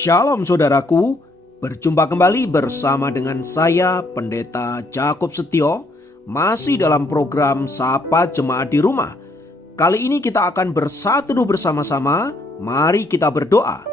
Shalom saudaraku, berjumpa kembali bersama dengan saya Pendeta Jakob Setio, masih dalam program Sapa Jemaat di Rumah. Kali ini kita akan bersatu bersama-sama, mari kita berdoa.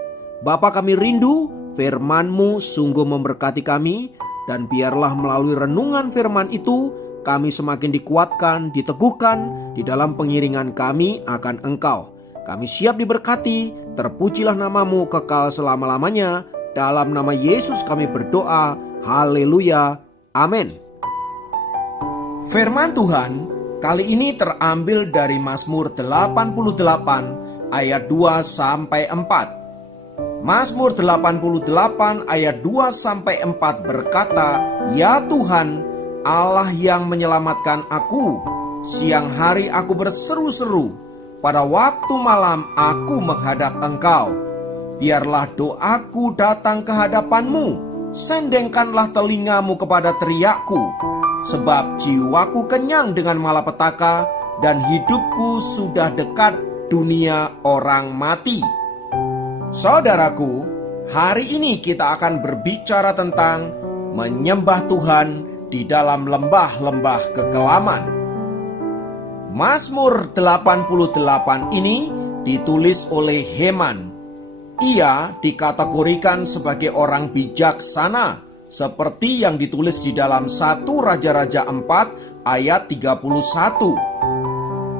Bapa kami rindu, firman-Mu sungguh memberkati kami, dan biarlah melalui renungan firman itu, kami semakin dikuatkan, diteguhkan di dalam pengiringan kami akan Engkau. Kami siap diberkati, terpujilah nama-Mu kekal selama-lamanya. Dalam nama Yesus kami berdoa, haleluya, amin. Firman Tuhan kali ini terambil dari Mazmur 88 ayat 2-4. Mazmur 88 ayat 2-4 berkata, "Ya Tuhan, Allah yang menyelamatkan aku, siang hari aku berseru-seru. Pada waktu malam aku menghadap Engkau. Biarlah doaku datang ke hadapan-Mu. Sendengkanlah telinga-Mu kepada teriakku. Sebab jiwaku kenyang dengan malapetaka, dan hidupku sudah dekat dunia orang mati." Saudaraku, hari ini kita akan berbicara tentang menyembah Tuhan di dalam lembah-lembah kekelaman. Mazmur 88 ini ditulis oleh Heman. Ia dikategorikan sebagai orang bijaksana, seperti yang ditulis di dalam 1 Raja-Raja 4 ayat 31.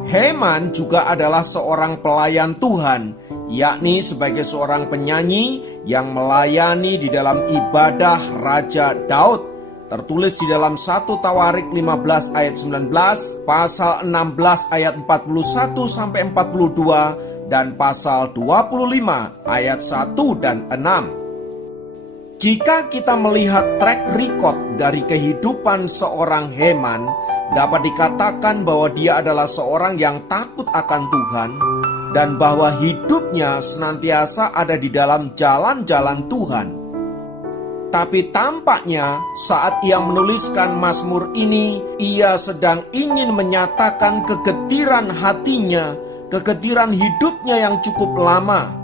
Heman juga adalah seorang pelayan Tuhan, yakni sebagai seorang penyanyi yang melayani di dalam ibadah Raja Daud. Tertulis di dalam 1 Tawarik 15 ayat 19, pasal 16 ayat 41-42, dan pasal 25 ayat 1 dan 6. Jika kita melihat track record dari kehidupan seorang Heman, dapat dikatakan bahwa dia adalah seorang yang takut akan Tuhan, dan bahwa hidupnya senantiasa ada di dalam jalan-jalan Tuhan. Tapi tampaknya saat ia menuliskan Mazmur ini, ia sedang ingin menyatakan kegetiran hatinya, kegetiran hidupnya yang cukup lama.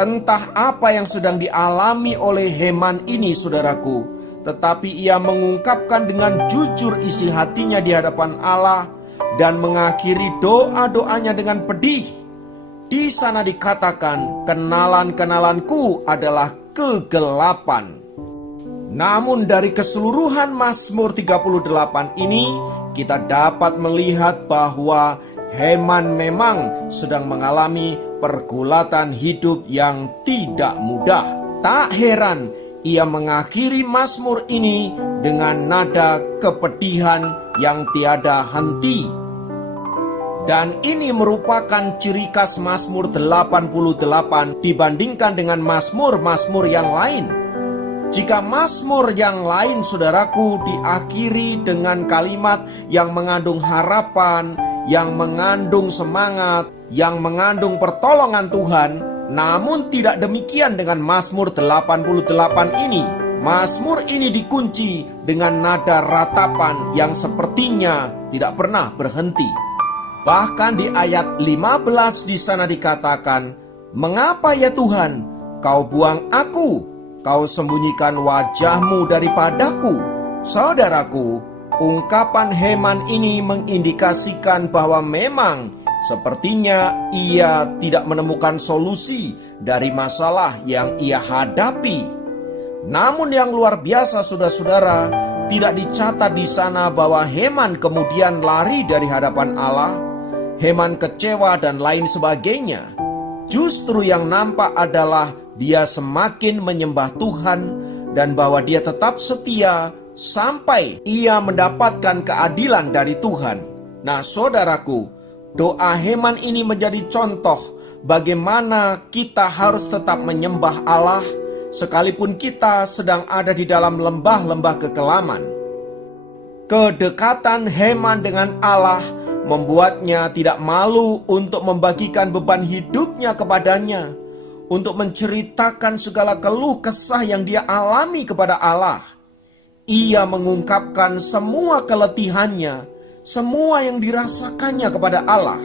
Entah apa yang sedang dialami oleh Heman ini, saudaraku, tetapi ia mengungkapkan dengan jujur isi hatinya di hadapan Allah dan mengakhiri doa-doanya dengan pedih. Di sana dikatakan, "Kenalan-kenalanku adalah kegelapan." Namun dari keseluruhan Mazmur 38 ini, kita dapat melihat bahwa Heman memang sedang mengalami pergulatan hidup yang tidak mudah. Tak heran ia mengakhiri Mazmur ini dengan nada kepedihan yang tiada henti. Dan ini merupakan ciri khas Mazmur 88 dibandingkan dengan Mazmur-Mazmur yang lain. Jika Mazmur yang lain, saudaraku, diakhiri dengan kalimat yang mengandung harapan, yang mengandung semangat, yang mengandung pertolongan Tuhan, namun tidak demikian dengan Mazmur 88 ini. Mazmur ini dikunci dengan nada ratapan yang sepertinya tidak pernah berhenti. Bahkan di ayat 15 di sana dikatakan, "Mengapa ya Tuhan, Kau buang aku? Kau sembunyikan wajah-Mu daripadaku." Saudaraku, ungkapan Heman ini mengindikasikan bahwa memang sepertinya ia tidak menemukan solusi dari masalah yang ia hadapi. Namun yang luar biasa, saudara-saudara, tidak dicatat di sana bahwa Heman kemudian lari dari hadapan Allah, Heman kecewa dan lain sebagainya. Justru yang nampak adalah dia semakin menyembah Tuhan dan bahwa dia tetap setia sampai ia mendapatkan keadilan dari Tuhan. Nah, saudaraku, doa Heman ini menjadi contoh bagaimana kita harus tetap menyembah Allah sekalipun kita sedang ada di dalam lembah-lembah kekelaman. Kedekatan Heman dengan Allah membuatnya tidak malu untuk membagikan beban hidupnya kepadanya, untuk menceritakan segala keluh kesah yang dia alami kepada Allah. Ia mengungkapkan semua keletihannya, semua yang dirasakannya kepada Allah.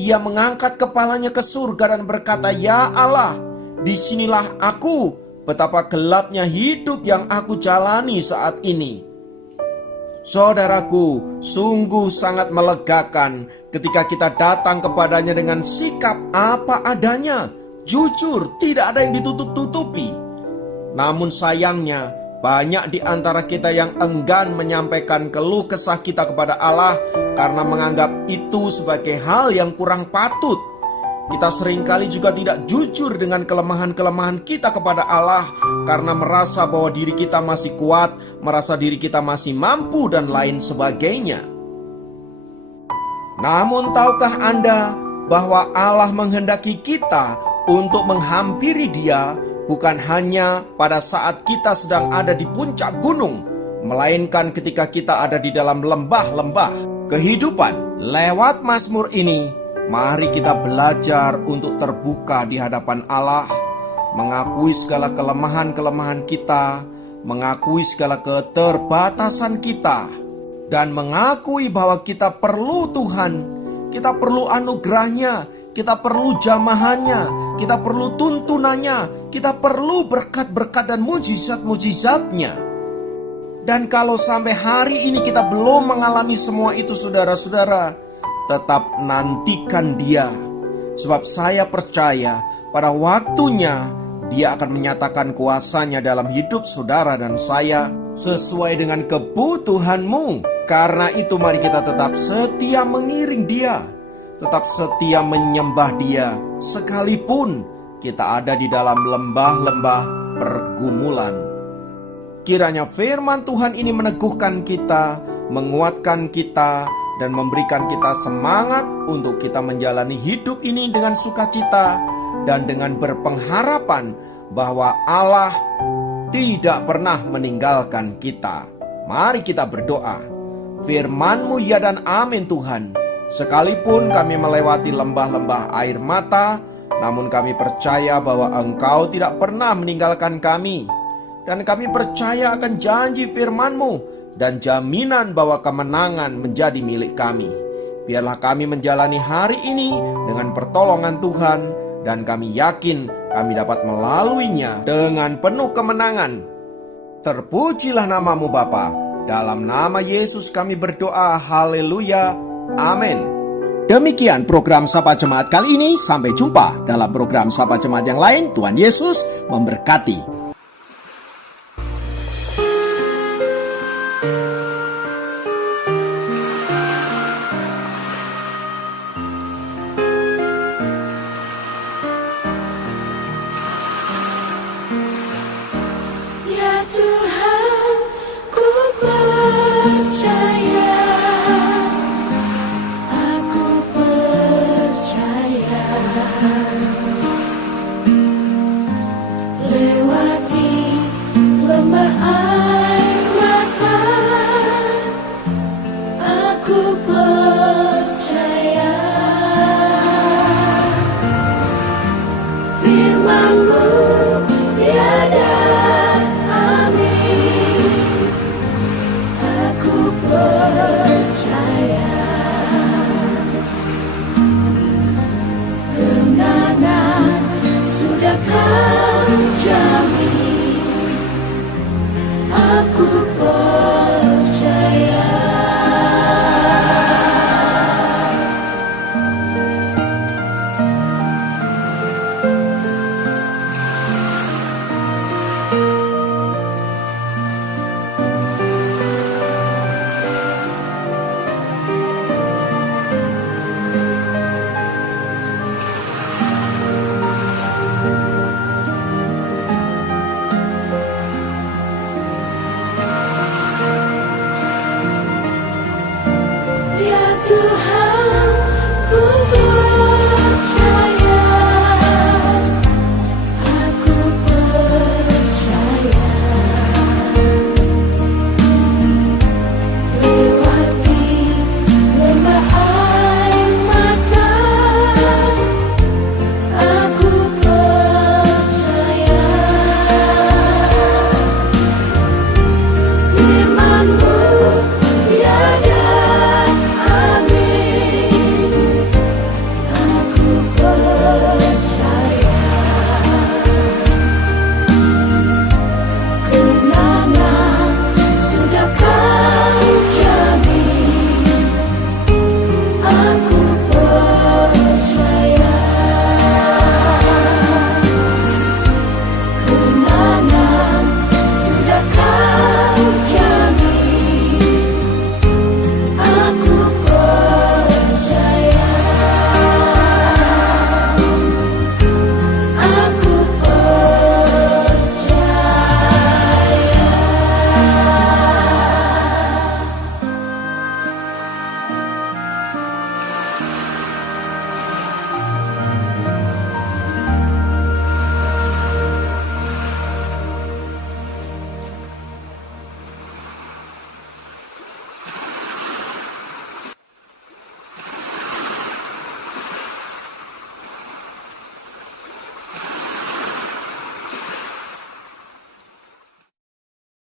Ia mengangkat kepalanya ke surga dan berkata, "Ya Allah, disinilah aku, betapa gelapnya hidup yang aku jalani saat ini. Saudaraku, sungguh sangat melegakan ketika kita datang kepadanya dengan sikap apa adanya, jujur, tidak ada yang ditutup-tutupi. Namun sayangnya, banyak di antara kita yang enggan menyampaikan keluh kesah kita kepada Allah karena menganggap itu sebagai hal yang kurang patut. Kita seringkali juga tidak jujur dengan kelemahan-kelemahan kita kepada Allah karena merasa bahwa diri kita masih kuat, merasa diri kita masih mampu, dan lain sebagainya. Namun tahukah Anda bahwa Allah menghendaki kita untuk menghampiri Dia bukan hanya pada saat kita sedang ada di puncak gunung, melainkan ketika kita ada di dalam lembah-lembah kehidupan. Lewat Mazmur ini, mari kita belajar untuk terbuka di hadapan Allah, mengakui segala kelemahan-kelemahan kita, mengakui segala keterbatasan kita, dan mengakui bahwa kita perlu Tuhan, kita perlu anugerahnya, kita perlu jamahannya, kita perlu tuntunannya, kita perlu berkat-berkat dan mujizat-mujizatnya. Dan kalau sampai hari ini kita belum mengalami semua itu, saudara-saudara, tetap nantikan Dia. Sebab saya percaya pada waktunya Dia akan menyatakan kuasa-Nya dalam hidup saudara dan saya sesuai dengan kebutuhanmu. Karena itu mari kita tetap setia mengiring Dia, tetap setia menyembah Dia, sekalipun kita ada di dalam lembah-lembah pergumulan. Kiranya firman Tuhan ini meneguhkan kita, menguatkan kita, dan memberikan kita semangat untuk kita menjalani hidup ini dengan sukacita dan dengan berpengharapan bahwa Allah tidak pernah meninggalkan kita. Mari kita berdoa. Firman-Mu ya dan amin Tuhan. Sekalipun kami melewati lembah-lembah air mata, namun kami percaya bahwa Engkau tidak pernah meninggalkan kami. Dan kami percaya akan janji firman-Mu dan jaminan bahwa kemenangan menjadi milik kami. Biarlah kami menjalani hari ini dengan pertolongan Tuhan, dan kami yakin kami dapat melaluinya dengan penuh kemenangan. Terpujilah nama-Mu Bapa. Dalam nama Yesus kami berdoa. Haleluya. Amin. Demikian program Sapa Jemaat kali ini. Sampai jumpa dalam program Sapa Jemaat yang lain. Tuhan Yesus memberkati.